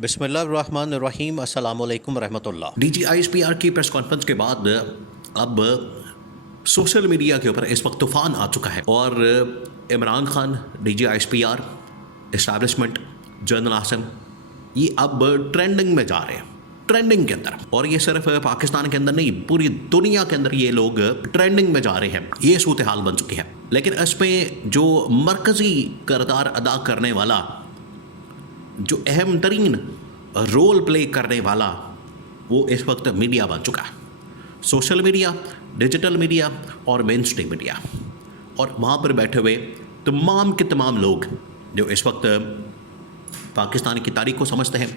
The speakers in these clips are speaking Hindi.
बिस्मिल्लाहिर्रहमानिर्रहीम अस्सलामु अलैकुम रहमतुल्लाह। DGISPR की प्रेस कॉन्फ्रेंस के बाद अब सोशल मीडिया के ऊपर इस वक्त तूफान आ चुका है और Imran Khan, DGISPR, establishment, general आसन ये अब ट्रेंडिंग में जा रहे हैं, ट्रेंडिंग के अंदर। और ये सिर्फ पाकिस्तान के अंदर नहीं, पूरी दुनिया के अंदर ये लोग ट्रेंडिंग में जा रहे हैं। ये सूरत हाल बन चुकी है। लेकिन इसमें जो मरकजी किरदार अदा करने वाला, जो अहम तरीन रोल प्ले करने वाला, वो इस वक्त मीडिया बन चुका है। सोशल मीडिया, डिजिटल मीडिया और मेन स्ट्रीम मीडिया। और वहाँ पर बैठे हुए तमाम के तमाम लोग जो इस वक्त पाकिस्तान की तारीख को समझते हैं,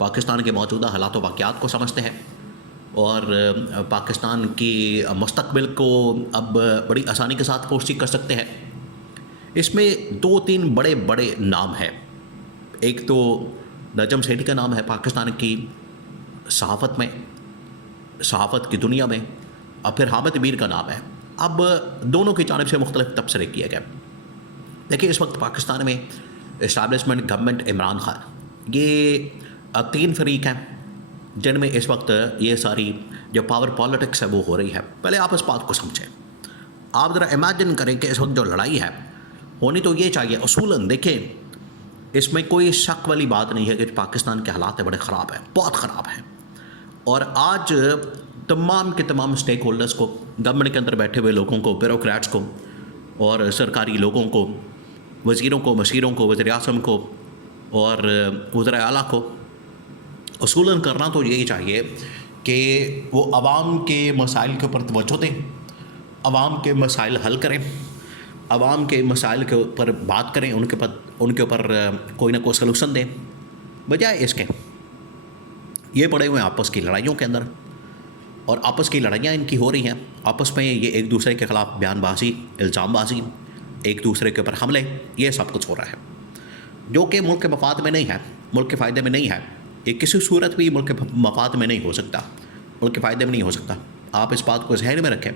पाकिस्तान के मौजूदा हालात व वाक़यात को समझते हैं और पाकिस्तान की मुस्तक़बिल को अब बड़ी आसानी के साथ फोर्सी कर सकते हैं। इसमें दो तीन बड़े बड़े नाम हैं। एक तो नजम सेठी का नाम है पाकिस्तान की सहाफ़त में, सहाफ़त की दुनिया में, और फिर हामिद मीर का नाम है। अब दोनों की जानिब से मुख्तलिफ तबसरे किए गए। देखिए, इस वक्त पाकिस्तान में इस्टेब्लिशमेंट, गवर्नमेंट, इमरान खान, ये तीन फरीक हैं जिनमें इस वक्त ये सारी जो पावर पॉलिटिक्स है वो हो रही है। पहले आप इस बात को समझें। आप ज़रा इमेजिन करें कि इस वक्त जो लड़ाई है होनी तो ये चाहिए असूलन। देखें, इसमें कोई शक वाली बात नहीं है कि पाकिस्तान के हालात बड़े ख़राब हैं, बहुत ख़राब हैं। और आज तमाम के तमाम स्टेक होल्डर्स को, गवर्नमेंट के अंदर बैठे हुए लोगों को, ब्यूरोक्रेट्स को और सरकारी लोगों को, वज़ीरों को, मशीरों को, वज़ीर-ए-आज़म को और वज़ीर आला को असूलन करना तो यही चाहिए कि वो आवाम के मसाइल के ऊपर तवज्जो दें, आवाम के मसाइल हल करें, आवाम के मसाइल के ऊपर बात करें, उनके ऊपर कोई ना कोई सलूशन दें। बजाय इसके ये पड़े हुए आपस की लड़ाइयों के अंदर, और आपस की लड़ाइयाँ इनकी हो रही हैं। आपस में ये एक दूसरे के ख़िलाफ़ बयानबाजी, इल्ज़ामबाजी, एक दूसरे के ऊपर हमले, ये सब कुछ हो रहा है जो कि मुल्क के मफाद में नहीं है, मुल्क के फ़ायदे में नहीं है। ये किसी सूरत भी मुल्क के मफाद में नहीं हो सकता, मुल्क के फ़ायदे में नहीं हो सकता। आप इस बात को जहन में रखें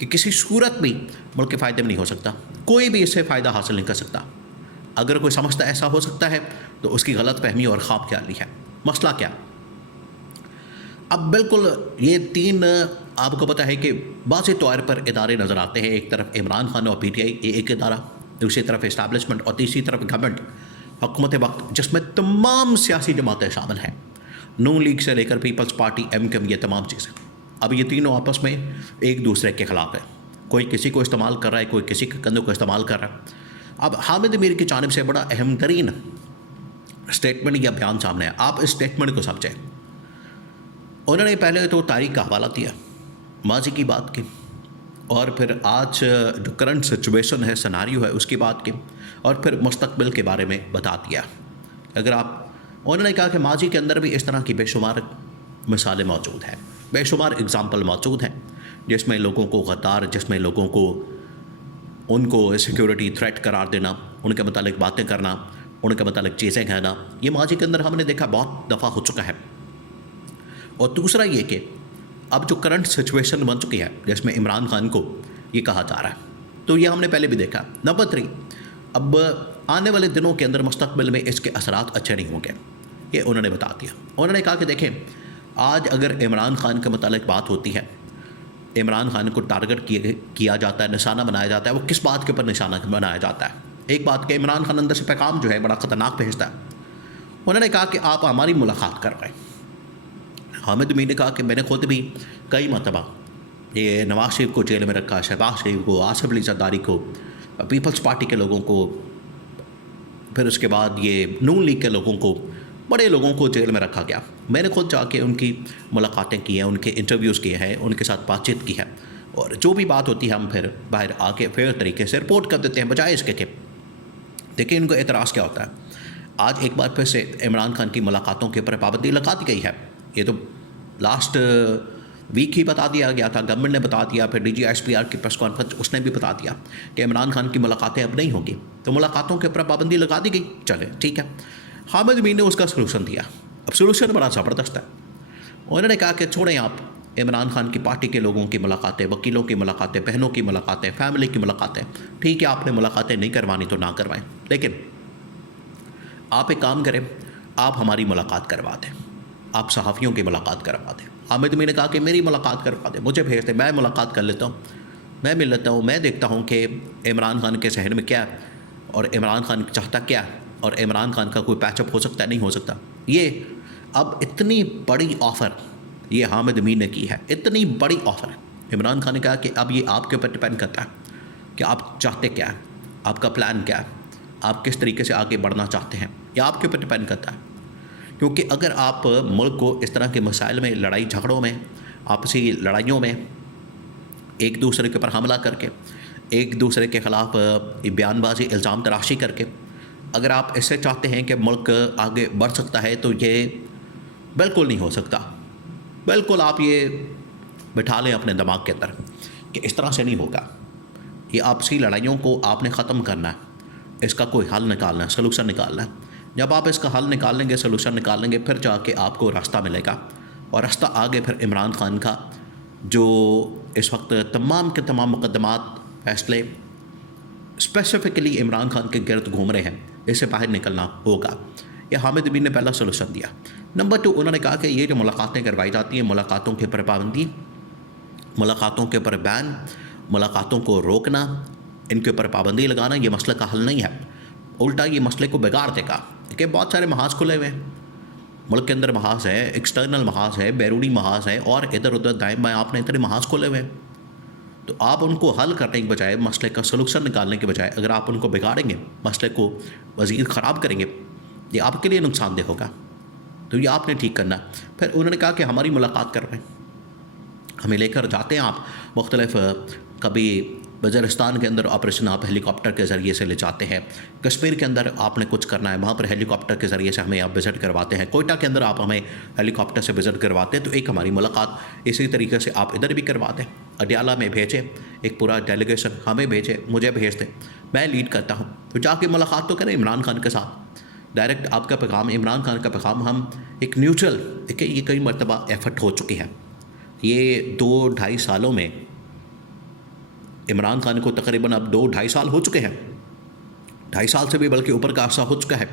कि किसी सूरत भी मुल्क के फ़ायदे में नहीं हो सकता। कोई भी इससे फ़ायदा हासिल नहीं कर सकता। अगर कोई समझता ऐसा हो सकता है तो उसकी गलत फहमी और ख्वाब ख्याली है। मसला क्या? अब बिल्कुल ये तीन आपको पता है कि वाज़ेह तौर पर इदारे नज़र आते हैं। एक तरफ इमरान खान और PTI, ये एक इदारा, दूसरी तरफ इस्टेब्लिशमेंट और तीसरी तरफ गवर्नमेंट, हुकूमत वक्त, जिसमें तमाम सियासी जमातें शामिल हैं, नून लीग से लेकर पीपल्स पार्टी, MKM, ये तमाम चीज़ें। अब ये तीनों आपस में एक दूसरे के ख़िलाफ़ है। कोई किसी को इस्तेमाल कर रहा है, कोई किसी के कंधों को इस्तेमाल कर रहा है। अब हामिद मीर की जानिब से बड़ा अहम तरीन स्टेटमेंट या बयान सामने है। आप इस स्टेटमेंट को समझें। उन्होंने पहले तो तारीख का हवाला दिया, माजी की बात की, और फिर आज जो करंट सिचुएशन है, सिनारियो है, उसकी बात की, और फिर मुस्तक़बिल के बारे में बता दिया। अगर आप, उन्होंने कहा कि माजी के अंदर भी इस तरह की बेशुमार मिसालें मौजूद हैं, बेशुमार एग्ज़ाम्पल मौजूद हैं, जिसमें लोगों को गद्दार, जिसमें लोगों को उनको सिक्योरिटी थ्रेट करार देना, उनके मुतालिक बातें करना, उनके मुतालिक चीज़ें कहना, ये माजी के अंदर हमने देखा बहुत दफ़ा हो चुका है। और दूसरा ये कि अब जो करंट सिचुएशन बन चुकी है, जिसमें इमरान खान को ये कहा जा रहा है, तो ये हमने पहले भी देखा। नंबर 3, अब आने वाले दिनों के अंदर मुस्तक़बिल में इसके असरात अच्छे नहीं होंगे, ये उन्होंने बता दिया। उन्होंने कहा कि देखें, आज अगर इमरान खान के मुतालिक बात होती है, इमरान खान को टारगेट किया जाता है, निशाना बनाया जाता है, वो किस बात के ऊपर निशाना बनाया जाता है? एक बात कि इमरान खान अंदर से पैगाम जो है बड़ा ख़तरनाक भेजता है। उन्होंने कहा कि आप हमारी मुलाकात कर रहे हैं। हामिद मीर ने कहा कि मैंने खुद भी कई मरतबा ये नवाज शरीफ को जेल में रखा, शहबाज शरीफ को, आसिफ अली जरदारी को, पीपल्स पार्टी के लोगों को, फिर उसके बाद ये नून लीग के लोगों को, बड़े लोगों को जेल में रखा गया। मैंने खुद जाके उनकी मुलाकातें की हैं, उनके इंटरव्यूज़ किए हैं, उनके साथ बातचीत की है, और जो भी बात होती है हम फिर बाहर आके फेयर तरीके से रिपोर्ट कर देते हैं, बजाय इसके कि देखिए इनको एतराज़ क्या होता है। आज एक बार फिर से इमरान खान की मुलाकातों के ऊपर पाबंदी लगा दी गई है। ये तो लास्ट वीक ही बता दिया गया था, गवर्नमेंट ने बता दिया, फिर DGISPR की प्रेस कॉन्फ्रेंस उसने भी बता दिया कि इमरान खान की मुलाकातें अब नहीं होंगी, तो मुलाकातों के ऊपर पाबंदी लगा दी गई। चले ठीक है। हामिद मीर ने उसका सलूशन दिया। अब सलूशन बड़ा ज़बरदस्त है। उन्होंने कहा कि छोड़ें आप इमरान खान की पार्टी के लोगों की मुलाकातें, वकीलों की मुलाकातें, बहनों की मुलाकातें, फैमिली की मुलाकातें, ठीक है, आपने मुलाकातें नहीं करवानी तो ना करवाएं, लेकिन आप एक काम करें, आप हमारी मुलाकात करवा दें, आप सहाफ़ियों की मुलाकात करवा दें। हामिद अमीन ने कहा कि मेरी मुलाकात करवा दें, मुझे भेज दें, मैं मुलाकात कर लेता हूँ, मैं मिल लेता हूँ, मैं देखता हूँ कि इमरान खान के जहन में क्या है और इमरान खान चाहता क्या है और इमरान खान का कोई पैचअप हो सकता है, नहीं हो सकता। ये अब इतनी बड़ी ऑफ़र ये हामिद अमीन ने की है, इतनी बड़ी ऑफ़र। इमरान खान ने कहा कि अब ये आपके ऊपर डिपेंड करता है कि आप चाहते क्या है, आपका प्लान क्या है, आप किस तरीके से आगे बढ़ना चाहते हैं, ये आपके ऊपर डिपेंड करता है। क्योंकि अगर आप मुल्क को इस तरह के मसाइल में, लड़ाई झगड़ों में, आपसी लड़ाइयों में एक दूसरे के ऊपर हमला करके, एक दूसरे के ख़िलाफ़ बयानबाजी, इल्ज़ाम तराशी करके, अगर आप इससे चाहते हैं कि मुल्क आगे बढ़ सकता है तो ये बिल्कुल नहीं हो सकता। बिल्कुल आप ये बिठा लें अपने दिमाग के अंदर कि इस तरह से नहीं होगा। ये आपसी लड़ाइयों को आपने ख़त्म करना है, इसका कोई हल निकालना है, सलूशन निकालना है। जब आप इसका हल निकाल लेंगे, सलूशन निकाल लेंगे, फिर जाके आपको रास्ता मिलेगा और रास्ता आगे फिर इमरान खान का जो इस वक्त तमाम के तमाम मुकदमात, फैसले स्पेसिफ़िकली इमरान खान के गिर्द घूम रहे हैं, इससे बाहर निकलना होगा। ये हामिद अमीन ने पहला सलूशन दिया। नंबर 2, उन्होंने कहा कि ये जो मुलाकातें करवाई जाती हैं, मुलाकातों के ऊपर पाबंदी, मुलाकातों के ऊपर बैन, मुलाकातों को रोकना, इनके ऊपर पाबंदी लगाना, ये मसले का हल नहीं है, उल्टा ये मसले को बिगाड़ देगा। कि बहुत सारे महाज खुले हुए हैं मुल्क के अंदर, महाज है, एक्सटर्नल महाज है, बैरूनी महाज है और इधर उधर दाएं बाएं आपने इतने महाज खुले हुए हैं। तो आप उनको हल करने के बजाय, मसले का सलूशन निकालने के बजाय, अगर आप उनको बिगाड़ेंगे, मसले को मज़ीद ख़राब करेंगे, ये आपके लिए नुकसानदेह होगा। तो ये आपने ठीक करना। फिर उन्होंने कहा कि हमारी मुलाकात करवाएं, हमें लेकर जाते हैं आप मुख्तलिफ, कभी वज़ीरिस्तान के अंदर ऑपरेशन आप हेलीकॉप्टर के ज़रिए से ले जाते हैं, कश्मीर के अंदर आपने कुछ करना है, वहाँ पर हेलीकॉप्टर के ज़रिए से हमें आप विज़िट करवाते हैं, कोयटा के अंदर आप हमें हेलीकॉप्टर से विज़िट करवाते हैं। तो एक हमारी मुलाकात इसी तरीके से आप इधर भी करवा दें, अडियाला में भेजें, एक पूरा डेलीगेशन हमें भेजें, मुझे भेज दें, मैं लीड करता हूँ। तो जाके मुलाकात तो करें इमरान खान के साथ, डायरेक्ट आपका पैगाम, इमरान खान का पैगाम, हम एक न्यूट्रल, देखिए ये कई मरतबा एफर्ट हो चुकी है, ये 2-2.5 सालों में इमरान खान को तकरीबन अब 2-2.5 साल हो चुके हैं, 2.5 साल से भी बल्कि ऊपर का अर्सा हो चुका है।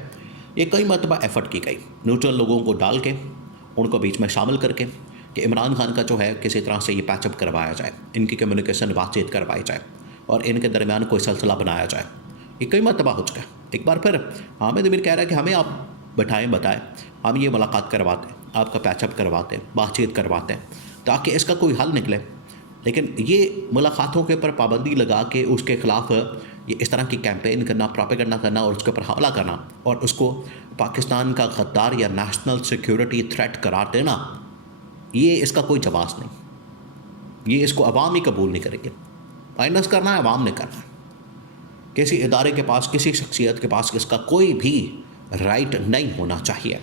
ये कई मरतबा एफर्ट की गई, न्यूट्रल लोगों को डाल के, उनको बीच में शामिल करके कि इमरान खान का जो है किसी तरह से ये पैचअप करवाया जाए, इनकी कम्युनिकेशन, बातचीत करवाई जाए और इनके दरमियान कोई सिलसिला बनाया जाए। ये कई मरतबा हो चुका है। एक बार फिर हामिद अमीन कह रहा है कि हमें आप बैठाएँ, बताएँ, हम ये मुलाकात करवाते हैं, आपका पैचअप करवाते हैं, बातचीत करवाते हैं, ताकि इसका कोई हल निकले। लेकिन ये मुलाकातों के ऊपर पाबंदी लगा के उसके ख़िलाफ़ ये इस तरह की कैंपेन करना, प्रोपेगेंडा करना और उसके ऊपर हमला करना और उसको पाकिस्तान का गद्दार या नेशनल सिक्योरिटी थ्रेट करार देना, ये इसका कोई जवाब नहीं। ये इसको अवाम ही कबूल नहीं करेंगे। फाइनेंस करना है अवाम ने करना है। किसी इदारे के पास, किसी शख्सियत के पास इसका कोई भी राइट नहीं होना चाहिए।